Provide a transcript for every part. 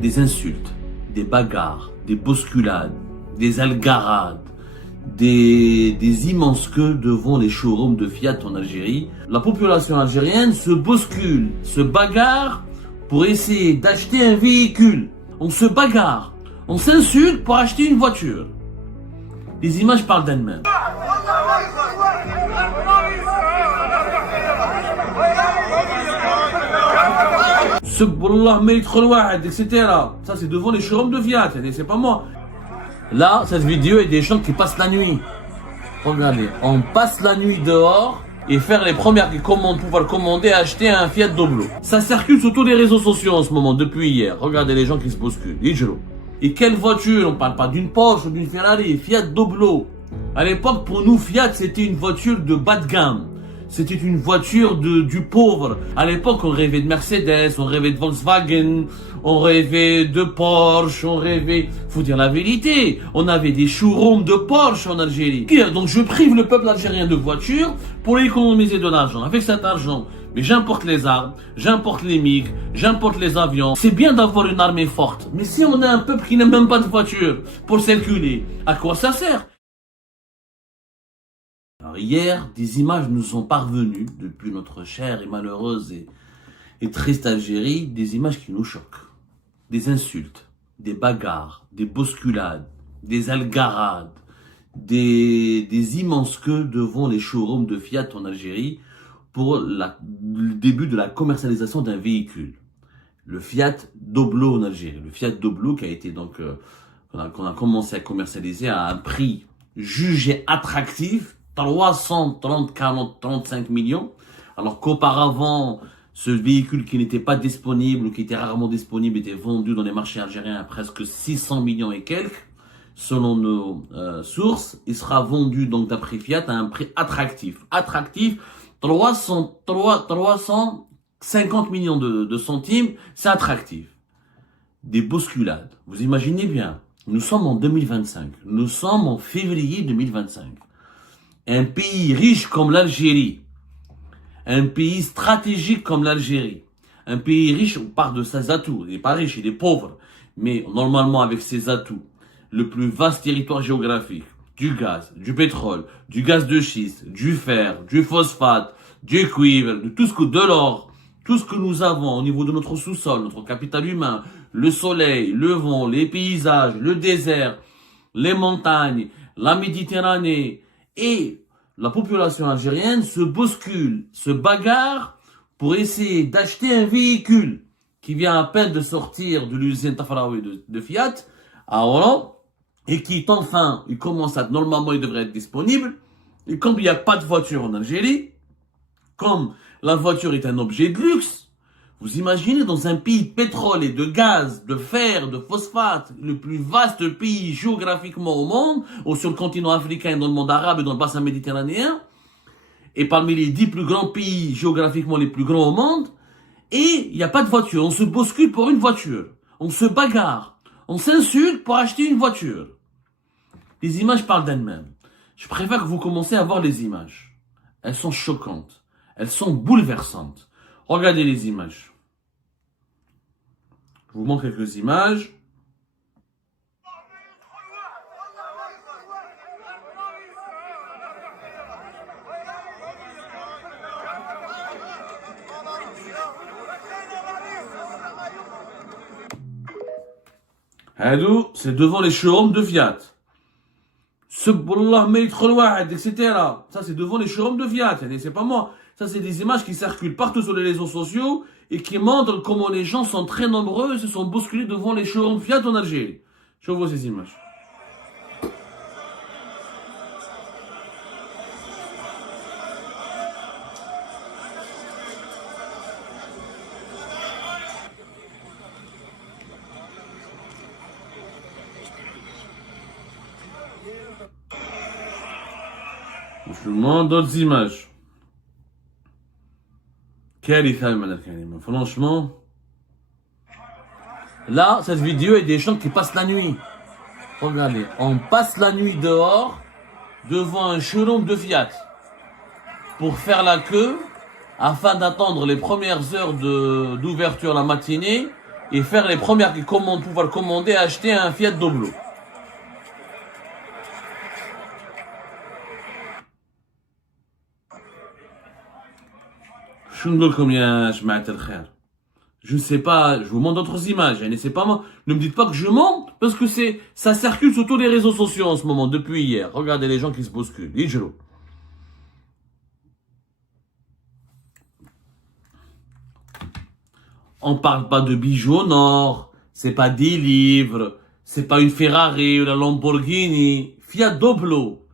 Des insultes, des bagarres, des bousculades, des algarades, des immenses queues devant les showrooms de Fiat en Algérie. La population algérienne se bouscule, se bagarre pour essayer d'acheter un véhicule. On se bagarre, on s'insulte pour acheter une voiture. Les images parlent d'elles-mêmes. Etc. Ça c'est devant les showrooms de Fiat, c'est pas moi. Là, cette vidéo est des gens qui passent la nuit. Regardez, on passe la nuit dehors et faire les premières commandes, pouvoir commander et acheter un Fiat Doblo. Ça circule sur tous les réseaux sociaux en ce moment, depuis hier. Regardez les gens qui se bousculent. Et quelle voiture? On parle pas d'une Porsche ou d'une Ferrari, Fiat Doblo. À l'époque, pour nous, Fiat, c'était une voiture de bas de gamme. C'était une voiture du pauvre. À l'époque, on rêvait de Mercedes, on rêvait de Volkswagen, on rêvait de Porsche, on rêvait... Faut dire la vérité, on avait des showrooms de Porsche en Algérie. Donc je prive le peuple algérien de voitures pour économiser de l'argent. Avec cet argent, mais j'importe les armes, j'importe les MiG, j'importe les avions. C'est bien d'avoir une armée forte, mais si on a un peuple qui n'a même pas de voiture pour circuler, à quoi ça sert? Alors hier, des images nous sont parvenues depuis notre chère et malheureuse et triste Algérie, des images qui nous choquent. Des insultes, des bagarres, des bousculades, des algarades, des immenses queues devant les showrooms de Fiat en Algérie pour le début de la commercialisation d'un véhicule. Le Fiat Doblo en Algérie. Le Fiat Doblo qui a été donc, qu'on a commencé à commercialiser à un prix jugé attractif, 330, 40, 35 millions, alors qu'auparavant, ce véhicule qui n'était pas disponible ou qui était rarement disponible était vendu dans les marchés algériens à presque 600 millions et quelques, selon nos sources. Il sera vendu donc d'après Fiat à un prix attractif. Attractif, 350 millions de centimes, c'est attractif. Des bousculades, vous imaginez bien, nous sommes en 2025, nous sommes en février 2025. Un pays riche comme l'Algérie, un pays stratégique comme l'Algérie, un pays riche, on parle de ses atouts, il n'est pas riche, il est pauvre, mais normalement avec ses atouts, le plus vaste territoire géographique, du gaz, du pétrole, du gaz de schiste, du fer, du phosphate, du cuivre, de l'or, tout ce que nous avons au niveau de notre sous-sol, notre capital humain, le soleil, le vent, les paysages, le désert, les montagnes, la Méditerranée, et la population algérienne se bouscule, se bagarre pour essayer d'acheter un véhicule qui vient à peine de sortir de l'usine Tafraoui de Fiat à Oran et qui enfin, il commence à, normalement il devrait être disponible. Et comme il n'y a pas de voiture en Algérie, comme la voiture est un objet de luxe, vous imaginez dans un pays de pétrole et de gaz, de fer, de phosphate, le plus vaste pays géographiquement au monde, ou sur le continent africain, dans le monde arabe et dans le bassin méditerranéen, et parmi les 10 plus grands pays géographiquement les plus grands au monde, et il n'y a pas de voiture, on se bouscule pour une voiture, on se bagarre, on s'insulte pour acheter une voiture. Les images parlent d'elles-mêmes. Je préfère que vous commencez à voir les images. Elles sont choquantes, elles sont bouleversantes. Regardez les images. Je vous montre quelques images. Hadou, c'est devant les showrooms de Fiat. Subhanallah, etc. Ça, c'est devant les showrooms de Fiat. C'est pas moi. Ça, c'est des images qui circulent partout sur les réseaux sociaux et qui montrent comment les gens sont très nombreux et se sont bousculés devant les showrooms Fiat en Algérie. Je vois ces images. Je vous montre d'autres images. Franchement, là, cette vidéo est des gens qui passent la nuit. Regardez, on passe la nuit dehors devant un showroom de Fiat pour faire la queue afin d'attendre les premières heures d'ouverture la matinée et faire les premières commandes, pouvoir commander et acheter un Fiat Doblo. Je ne sais pas, je vous montre d'autres images, ne me dites pas que je mens, parce que ça circule sur tous les réseaux sociaux en ce moment, depuis hier. Regardez les gens qui se bousculent. On parle pas de bijoux au nord, c'est pas des livres, c'est pas une Ferrari ou la Lamborghini, Fiat Doblo.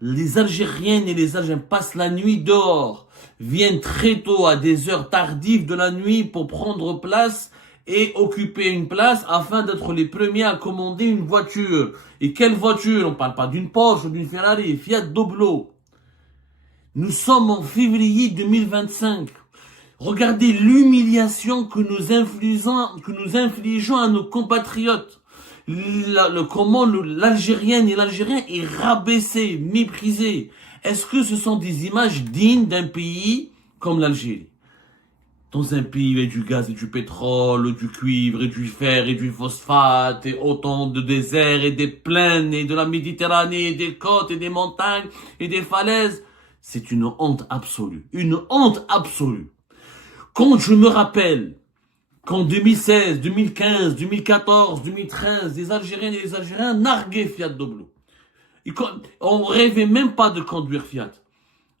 Les Algériennes et les Algériens passent la nuit dehors, viennent très tôt à des heures tardives de la nuit pour prendre place et occuper une place afin d'être les premiers à commander une voiture. Et quelle voiture? On parle pas d'une Porsche ou d'une Ferrari, Fiat Doblo. Nous sommes en février 2025. Regardez l'humiliation que nous infligeons à nos compatriotes. Comment l'Algérienne et l'Algérien est rabaissé, méprisé. Est-ce que ce sont des images dignes d'un pays comme l'Algérie? Dans un pays où il y a du gaz et du pétrole, du cuivre et du fer et du phosphate, et autant de déserts et des plaines et de la Méditerranée, et des côtes et des montagnes et des falaises. C'est une honte absolue. Une honte absolue. Quand je me rappelle qu'en 2016, 2015, 2014, 2013, les Algériennes et les Algériens narguaient Fiat Doblo. On rêvait même pas de conduire Fiat.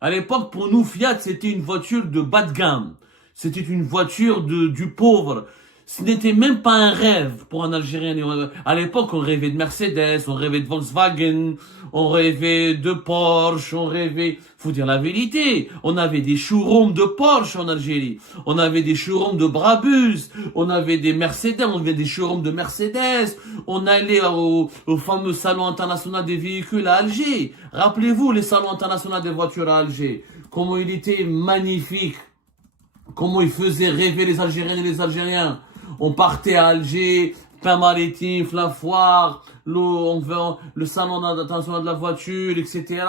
À l'époque, pour nous, Fiat, c'était une voiture de bas de gamme. C'était une voiture du pauvre. Ce n'était même pas un rêve pour un Algérien. À l'époque, on rêvait de Mercedes, on rêvait de Volkswagen, on rêvait de Porsche, on rêvait... Faut dire la vérité. On avait des showrooms de Porsche en Algérie. On avait des showrooms de Brabus. On avait des Mercedes, on avait des showrooms de Mercedes. On allait au fameux salon international des véhicules à Alger. Rappelez-vous les salons internationaux des voitures à Alger. Comment il était magnifique. Comment il faisait rêver les Algériennes et les Algériens. On partait à Alger, pain maritime, la foire, le salon international de la voiture, etc.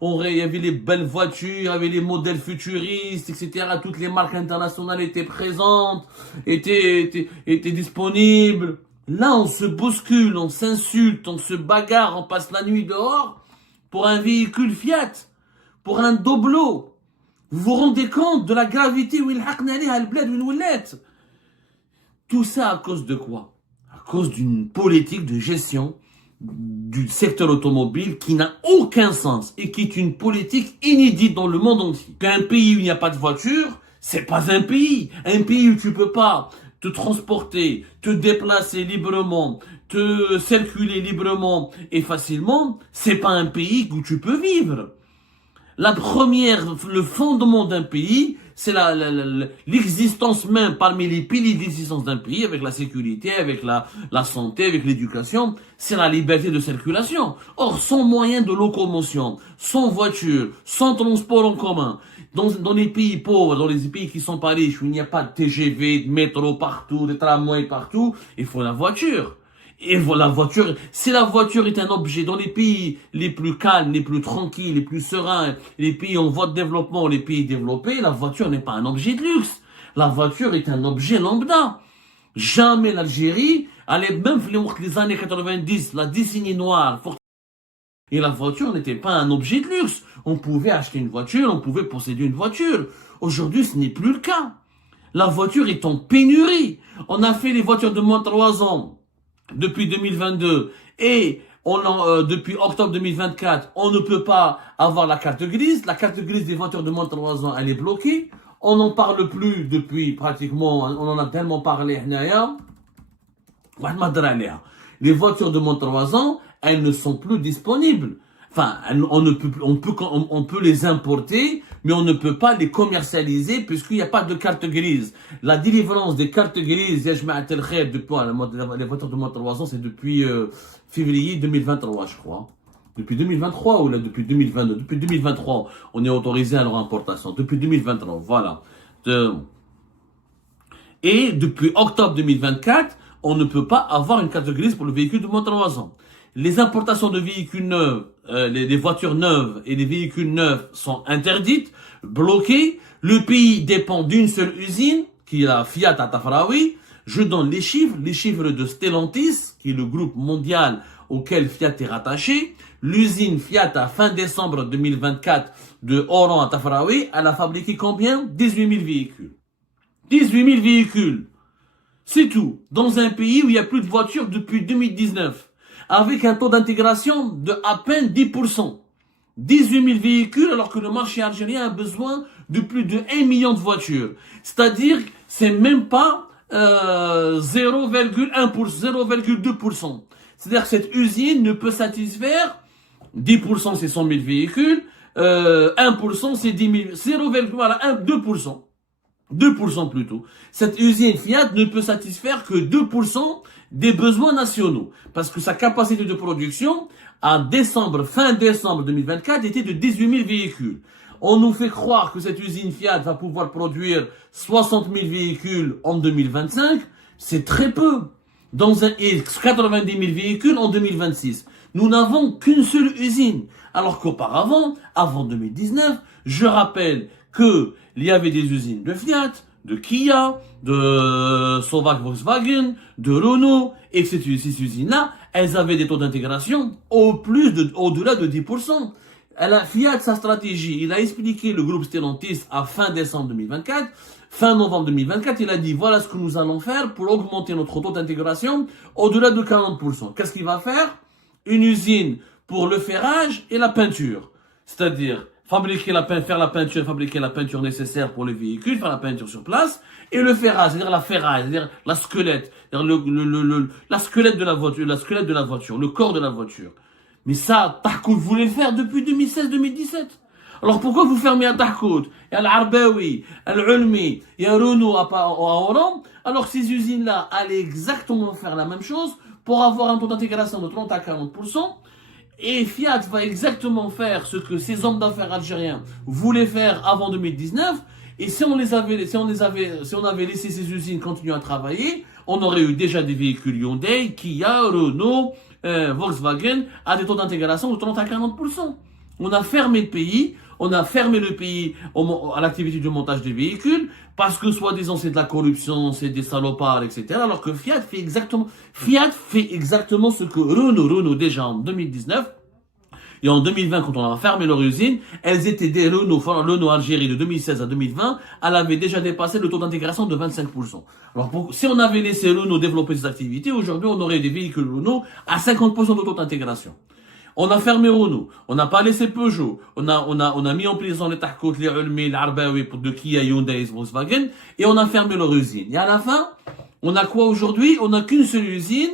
Il y avait les belles voitures, il y avait les modèles futuristes, etc. Toutes les marques internationales étaient présentes, étaient disponibles. Là, on se bouscule, on s'insulte, on se bagarre, on passe la nuit dehors pour un véhicule Fiat, pour un Doblo. Vous vous rendez compte de la gravité où il a le bled ou une Tout ça à cause de quoi? À cause d'une politique de gestion du secteur automobile qui n'a aucun sens et qui est une politique inédite dans le monde entier. Qu'un pays où il n'y a pas de voiture, c'est pas un pays. Un pays où tu peux pas te transporter, te déplacer librement, te circuler librement et facilement, c'est pas un pays où tu peux vivre. Le fondement d'un pays, c'est l'existence même parmi les piliers d'existence d'un pays, avec la sécurité, avec la santé, avec l'éducation, c'est la liberté de circulation. Or, sans moyen de locomotion, sans voiture, sans transport en commun, dans les pays pauvres, dans les pays qui sont pas riches, où il n'y a pas de TGV, de métro partout, de tramway partout, il faut la voiture. Et voilà, si la voiture est un objet dans les pays les plus calmes, les plus tranquilles, les plus sereins, les pays en voie de développement, les pays développés, la voiture n'est pas un objet de luxe. La voiture est un objet lambda. Jamais l'Algérie, même les années 90, la décennie noire, et la voiture n'était pas un objet de luxe. On pouvait acheter une voiture, on pouvait posséder une voiture. Aujourd'hui, ce n'est plus le cas. La voiture est en pénurie. On a fait les voitures de moins de 3 ans. Depuis 2022 et depuis octobre 2024, on ne peut pas avoir la carte grise. La carte grise des voitures de moins de 3 ans, elle est bloquée. On n'en parle plus depuis pratiquement, on en a tellement parlé. Les voitures de moins de 3 ans, elles ne sont plus disponibles. Enfin, on peut les importer, mais on ne peut pas les commercialiser puisqu'il n'y a pas de carte grise. La délivrance des cartes grises, les voitures de moins de 3 ans, c'est depuis février 2023, je crois. Depuis 2023 ou là, depuis 2022. Depuis 2023, on est autorisé à leur importation. Depuis 2023, voilà. Et depuis octobre 2024, on ne peut pas avoir une carte grise pour le véhicule de moins de 3 ans. Les importations de véhicules neufs, les voitures neuves et les véhicules neufs sont interdites, bloquées. Le pays dépend d'une seule usine, qui est la Fiat à Tafraoui. Je donne les chiffres de Stellantis, qui est le groupe mondial auquel Fiat est rattaché. L'usine Fiat à fin décembre 2024 de Oran à Tafraoui, elle a fabriqué combien? 18 000 véhicules. 18 000 véhicules. C'est tout. Dans un pays où il n'y a plus de voitures depuis 2019. Avec un taux d'intégration de à peine 10%. 18 000 véhicules alors que le marché algérien a besoin de plus de 1 million de voitures. C'est-à-dire, c'est même pas 0,1%, 0,2%. C'est-à-dire que cette usine ne peut satisfaire 10% c'est 100 000 véhicules, 1% c'est 10 000, 2%. 2% plutôt. Cette usine Fiat ne peut satisfaire que 2% des besoins nationaux. Parce que sa capacité de production, fin décembre 2024, était de 18 000 véhicules. On nous fait croire que cette usine Fiat va pouvoir produire 60 000 véhicules en 2025. C'est très peu. Et 90 000 véhicules en 2026. Nous n'avons qu'une seule usine. Alors qu'auparavant, avant 2019, je rappelle qu'il y avait des usines de Fiat, de Kia, de Sovac Volkswagen, de Renault, et ces usines-là, elles avaient des taux d'intégration au-delà de 10%. Fiat, sa stratégie, il a expliqué le groupe Stellantis à fin décembre 2024, fin novembre 2024, il a dit voilà ce que nous allons faire pour augmenter notre taux d'intégration au-delà de 40%. Qu'est-ce qu'il va faire? Une usine pour le ferrage et la peinture. C'est-à-dire, fabriquer la peinture nécessaire pour les véhicules, faire la peinture sur place, et le ferrage, c'est-à-dire la ferraille, c'est-à-dire la squelette, c'est-à-dire la squelette de la voiture, le corps de la voiture. Mais ça, Tahkout voulait le faire depuis 2016-2017. Alors pourquoi vous fermez à Tahkout, et à l'Arbaoui, à l'Ulmi, et à Renault, à Oran, alors ces usines-là allaient exactement faire la même chose pour avoir un taux d'intégration de 30 à 40%, et Fiat va exactement faire ce que ces hommes d'affaires algériens voulaient faire avant 2019. Et si on avait laissé ces usines continuer à travailler, on aurait eu déjà des véhicules Hyundai, Kia, Renault, Volkswagen à des taux d'intégration de 30 à 40%. On a fermé le pays à l'activité de montage des véhicules, parce que soi-disant c'est de la corruption, c'est des salopards, etc. Alors que Fiat fait exactement ce que Renault déjà en 2019, et en 2020, quand on a fermé leur usine, elles étaient des Renault Algérie de 2016 à 2020, elle avait déjà dépassé le taux d'intégration de 25%. Alors, si on avait laissé Renault développer ses activités, aujourd'hui, on aurait des véhicules Renault à 50% de taux d'intégration. On a fermé Renault, on n'a pas laissé Peugeot, on a mis en prison les Tahkout, les Ulmi, les Arbaoui de Kia, Hyundai, Volkswagen, et on a fermé leur usine. Et à la fin, on a quoi aujourd'hui? On n'a qu'une seule usine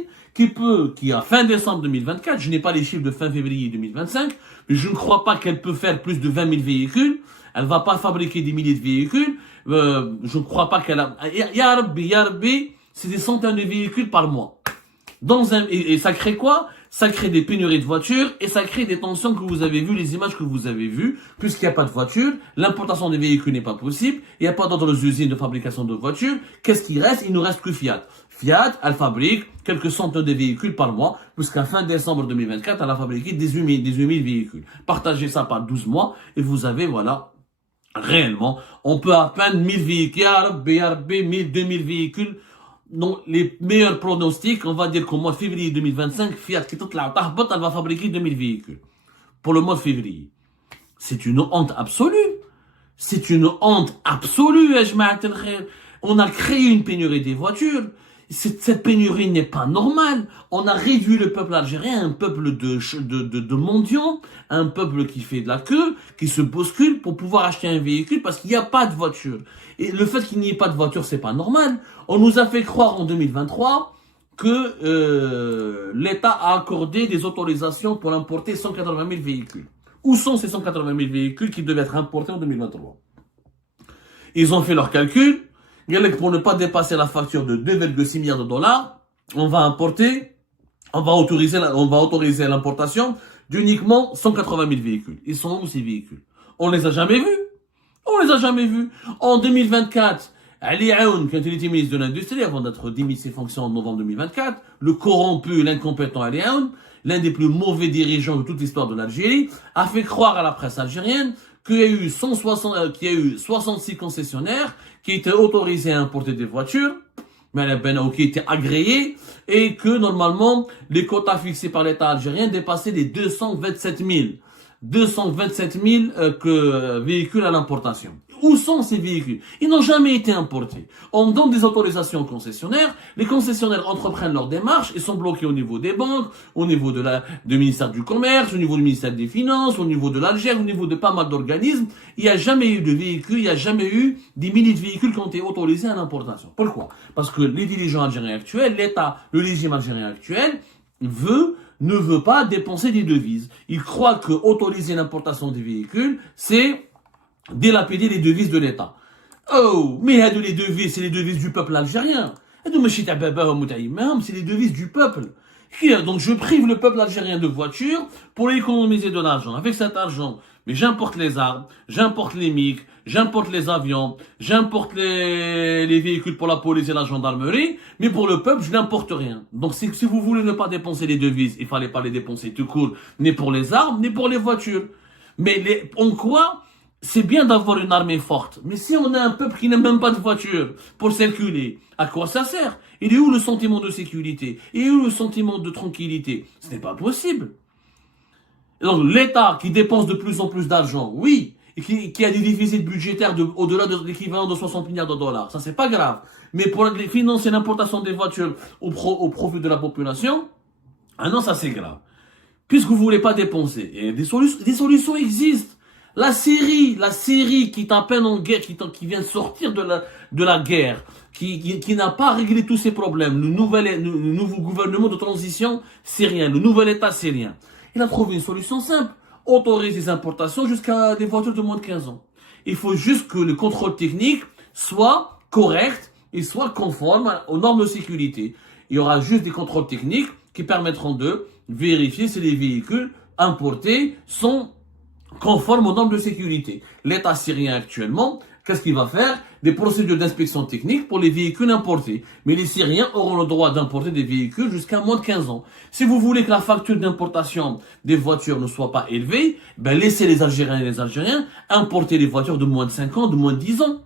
qui à fin décembre 2024, je n'ai pas les chiffres de fin février 2025, mais je ne crois pas qu'elle peut faire plus de 20 000 véhicules. Elle va pas fabriquer des milliers de véhicules. Je ne crois pas qu'elle a... Ya Rabbi, c'est des centaines de véhicules par mois. Et ça crée quoi? Ça crée des pénuries de voitures et ça crée des tensions que vous avez vues, les images que vous avez vues, puisqu'il n'y a pas de voitures, l'importation des véhicules n'est pas possible, il n'y a pas d'autres usines de fabrication de voitures. Qu'est-ce qui reste? Il nous reste que Fiat. Fiat, elle fabrique quelques centaines de véhicules par mois, puisqu'à fin décembre 2024, elle a fabriqué 18 000 véhicules. Partagez ça par 12 mois et vous avez, voilà, réellement, on peut à peine 1000 véhicules, 1000, 2000 véhicules. Donc, les meilleurs pronostics, on va dire qu'au mois de février 2025, Fiat, elle va fabriquer 2000 véhicules. Pour le mois de février. C'est une honte absolue. C'est une honte absolue, on a créé une pénurie des voitures. Cette pénurie n'est pas normale. On a réduit le peuple algérien à un peuple de mendiants, un peuple qui fait de la queue, qui se bouscule pour pouvoir acheter un véhicule parce qu'il n'y a pas de voiture. Et le fait qu'il n'y ait pas de voiture, c'est pas normal. On nous a fait croire en 2023 que l'État a accordé des autorisations pour importer 180 000 véhicules. Où sont ces 180 000 véhicules qui devaient être importés en 2023? Ils ont fait leurs calculs. Pour ne pas dépasser la facture de 2,6 milliards de dollars, on va autoriser l'importation d'uniquement 180 000 véhicules. Ils sont où ces véhicules? On les a jamais vus. On les a jamais vus. En 2024, Ali Aoun, qui était ministre de l'Industrie avant d'être démis de ses fonctions en novembre 2024, le corrompu et l'incompétent Ali Aoun, l'un des plus mauvais dirigeants de toute l'histoire de l'Algérie, a fait croire à la presse algérienne qu'il y a eu 66 concessionnaires qui étaient autorisés à importer des voitures qui était agréé et que normalement les quotas fixés par l'État algérien dépassaient les 227 000. 227 000 véhicules à l'importation. Où sont ces véhicules? Ils n'ont jamais été importés. On donne des autorisations aux concessionnaires. Les concessionnaires entreprennent leurs démarches et sont bloqués au niveau des banques, au niveau du ministère du Commerce, au niveau du ministère des Finances, au niveau de l'Algérie, au niveau de pas mal d'organismes. Il n'y a jamais eu de véhicules, il n'y a jamais eu des milliers de véhicules qui ont été autorisés à l'importation. Pourquoi? Parce que les dirigeants algériens actuels, l'État, le régime algérien actuel, ne veut pas dépenser des devises. Il croit que autoriser l'importation des véhicules, c'est dilapider les devises de l'État. Oh, mais les devises, c'est les devises du peuple algérien. C'est les devises du peuple. Donc je prive le peuple algérien de voitures pour économiser de l'argent. Avec cet argent, mais j'importe les armes, j'importe les MiG, j'importe les avions, j'importe les véhicules pour la police et la gendarmerie, mais pour le peuple, je n'importe rien. Donc si vous voulez ne pas dépenser les devises, il fallait pas les dépenser tout court, ni pour les armes, ni pour les voitures. Mais en quoi c'est bien d'avoir une armée forte, mais si on a un peuple qui n'a même pas de voiture pour circuler, à quoi ça sert? Il est où le sentiment de sécurité? Il est où le sentiment de tranquillité? Ce n'est pas possible. Donc l'État qui dépense de plus en plus d'argent, oui, et qui a des déficits budgétaires au-delà de l'équivalent de 60 milliards de dollars, ça c'est pas grave. Mais pour financer l'importation des voitures au profit de la population, ah non, ça c'est grave. Puisque vous voulez pas dépenser, et des solutions existent. La Syrie qui est à peine en guerre, qui vient de sortir de la guerre, qui n'a pas réglé tous ses problèmes, le nouveau gouvernement de transition syrien, le nouvel État syrien, il a trouvé une solution simple. Autoriser les importations jusqu'à des voitures de moins de 15 ans. Il faut juste que le contrôle technique soit correct et soit conforme aux normes de sécurité. Il y aura juste des contrôles techniques qui permettront de vérifier si les véhicules importés sont conformes aux normes de sécurité. L'État syrien actuellement, qu'est-ce qu'il va faire? Des procédures d'inspection technique pour les véhicules importés. Mais les Syriens auront le droit d'importer des véhicules jusqu'à moins de 15 ans. Si vous voulez que la facture d'importation des voitures ne soit pas élevée, ben laissez les Algériens et les Algériens importer les voitures de moins de 5 ans, de moins de 10 ans.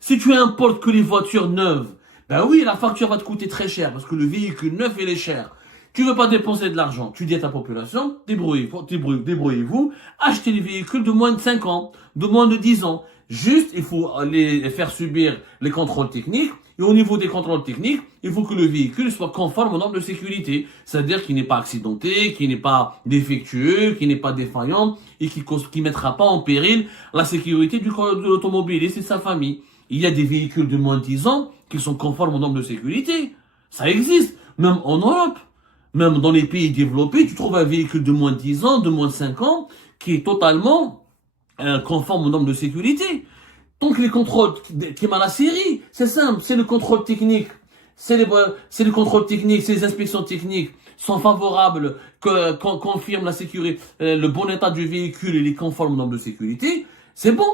Si tu importes que les voitures neuves, ben oui, la facture va te coûter très cher parce que le véhicule neuf, il est cher. Tu veux pas dépenser de l'argent, tu dis à ta population, débrouillez-vous, achetez les véhicules de moins de 5 ans, de moins de 10 ans. Juste, il faut les faire subir les contrôles techniques, et au niveau des contrôles techniques, il faut que le véhicule soit conforme aux normes de sécurité. C'est-à-dire qu'il n'est pas accidenté, qu'il n'est pas défectueux, qu'il n'est pas défaillant, et qui mettra pas en péril la sécurité de l'automobiliste et de sa famille. Il y a des véhicules de moins de 10 ans qui sont conformes aux normes de sécurité. Ça existe, même en Europe. Même dans les pays développés, tu trouves un véhicule de moins de 10 ans, de moins de 5 ans, qui est totalement conforme aux normes de sécurité. Donc les contrôles qui m'a la Syrie, c'est simple, c'est le contrôle technique, c'est le contrôle technique, c'est les inspections techniques sont favorables, qu'on confirme la sécurité, le bon état du véhicule et les conformes aux normes de sécurité, c'est bon.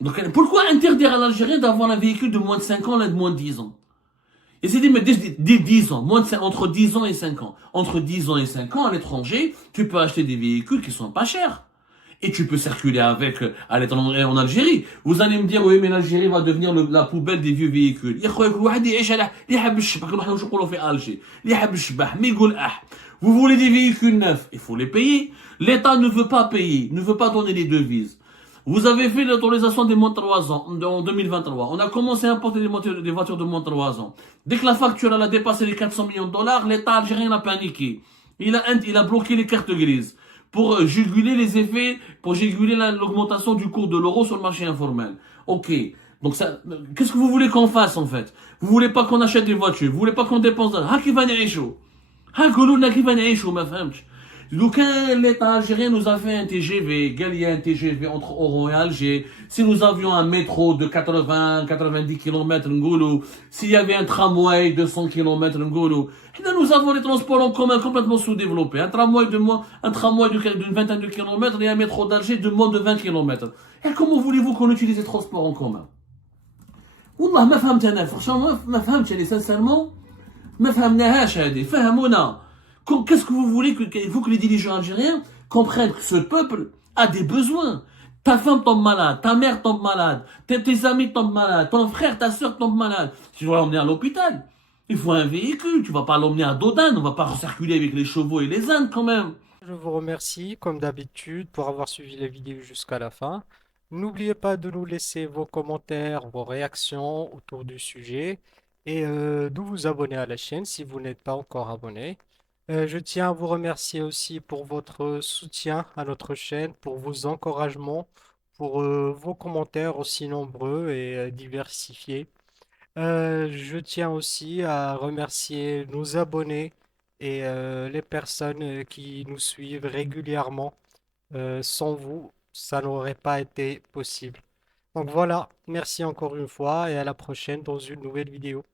Donc pourquoi interdire à l'Algérien d'avoir un véhicule de moins de 5 ans et de moins de 10 ans? Et c'est dit, mais dès 10 ans, entre 10 ans et 5 ans. Entre 10 ans et 5 ans, à l'étranger, tu peux acheter des véhicules qui sont pas chers. Et tu peux circuler avec, à l'étranger, en Algérie. Vous allez me dire, oui, mais l'Algérie va devenir la poubelle des vieux véhicules. Vous voulez des véhicules neufs, il faut les payer. L'État ne veut pas payer, ne veut pas donner les devises. Vous avez fait l'autorisation des moins de 3 ans, en 2023. On a commencé à importer des voitures de moins de 3 ans. Dès que la facture elle a dépassé les 400 millions de dollars, l'État algérien a paniqué. Il a bloqué les cartes grises pour juguler les effets, pour juguler l'augmentation du cours de l'euro sur le marché informel. Ok. Donc ça, qu'est-ce que vous voulez qu'on fasse en fait? Vous voulez pas qu'on achète des voitures? Vous voulez pas qu'on dépense d'argent? Donc, l'État algérien nous a fait un TGV, il y a un TGV entre Oran et Alger. Si nous avions un métro de 90 km, s'il y avait un tramway de 100 km, nous avons les transports en commun complètement sous-développés. Un tramway d'une vingtaine de kilomètres et un métro d'Alger de moins de 20 km. Et comment voulez-vous qu'on utilise les transports en commun? Wallah, ma fahmtana, franchement, ma fahmtani, sincèrement, ma fahmnahash hadi, fahamouna. Qu'est-ce que vous voulez il faut que les dirigeants algériens comprennent que ce peuple a des besoins. Ta femme tombe malade, ta mère tombe malade, tes amis tombent malades, ton frère, ta soeur tombent malade. Tu dois l'emmener à l'hôpital. Il faut un véhicule, tu vas pas l'emmener à Dodane, on va pas circuler avec les chevaux et les ânes quand même. Je vous remercie, comme d'habitude, pour avoir suivi la vidéo jusqu'à la fin. N'oubliez pas de nous laisser vos commentaires, vos réactions autour du sujet et de vous abonner à la chaîne si vous n'êtes pas encore abonné. Je tiens à vous remercier aussi pour votre soutien à notre chaîne, pour vos encouragements, pour vos commentaires aussi nombreux et diversifiés. Je tiens aussi à remercier nos abonnés et les personnes qui nous suivent régulièrement. Sans vous, ça n'aurait pas été possible. Donc voilà, merci encore une fois et à la prochaine dans une nouvelle vidéo.